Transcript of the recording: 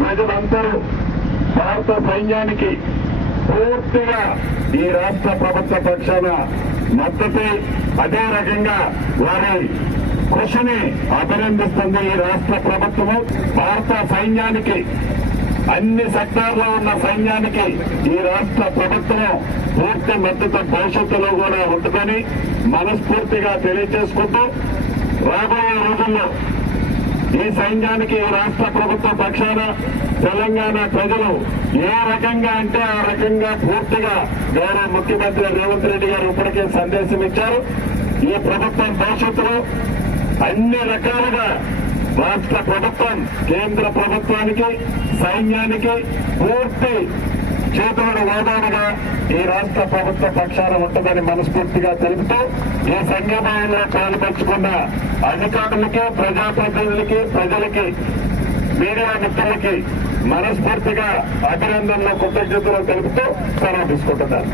ప్రజలందరూ భారత సైన్యానికి పూర్తిగా ఈ రాష్ట్ర ప్రభుత్వ పక్షాన మద్దతు, అదే రకంగా వారి కృషిని అభినందిస్తుంది ఈ రాష్ట్ర ప్రభుత్వము. భారత సైన్యానికి, అన్ని సెక్టార్లో ఉన్న సైన్యానికి ఈ రాష్ట్ర ప్రభుత్వం పూర్తి మద్దతు భవిష్యత్తులో కూడా ఉంటుందని మనస్ఫూర్తిగా తెలియజేసుకుంటూ, రాబోయే రోజుల్లో ఈ సైన్యానికి ఈ రాష్ట్ర ప్రభుత్వ పక్షాన తెలంగాణ ప్రజలు ఏ రకంగా అంటే ఆ రకంగా పూర్తిగా గౌరవ ముఖ్యమంత్రి రేవంత్ రెడ్డి గారు ఇప్పటికే సందేశం ఇచ్చారు. ఈ ప్రభుత్వం భవిష్యత్తులో అన్ని రకాలుగా రాష్ట్ర ప్రభుత్వం కేంద్ర ప్రభుత్వానికి, సైన్యానికి పూర్తి చేతుడు వాదాలుగా ఈ రాష్ట్ర ప్రభుత్వ పక్షాన ఉంటుందని మనస్ఫూర్తిగా తెలుపుతూ, ఈ సంఘటనలో పాల్పంచుకున్న అధికారులకి, ప్రజాప్రతినిధులకి, ప్రజలకి, మీడియా మిత్రులకి మనస్ఫూర్తిగా అభినందనలు, కృతజ్ఞతలు తెలుపుతూ సెలవు తీసుకుంటున్నారు.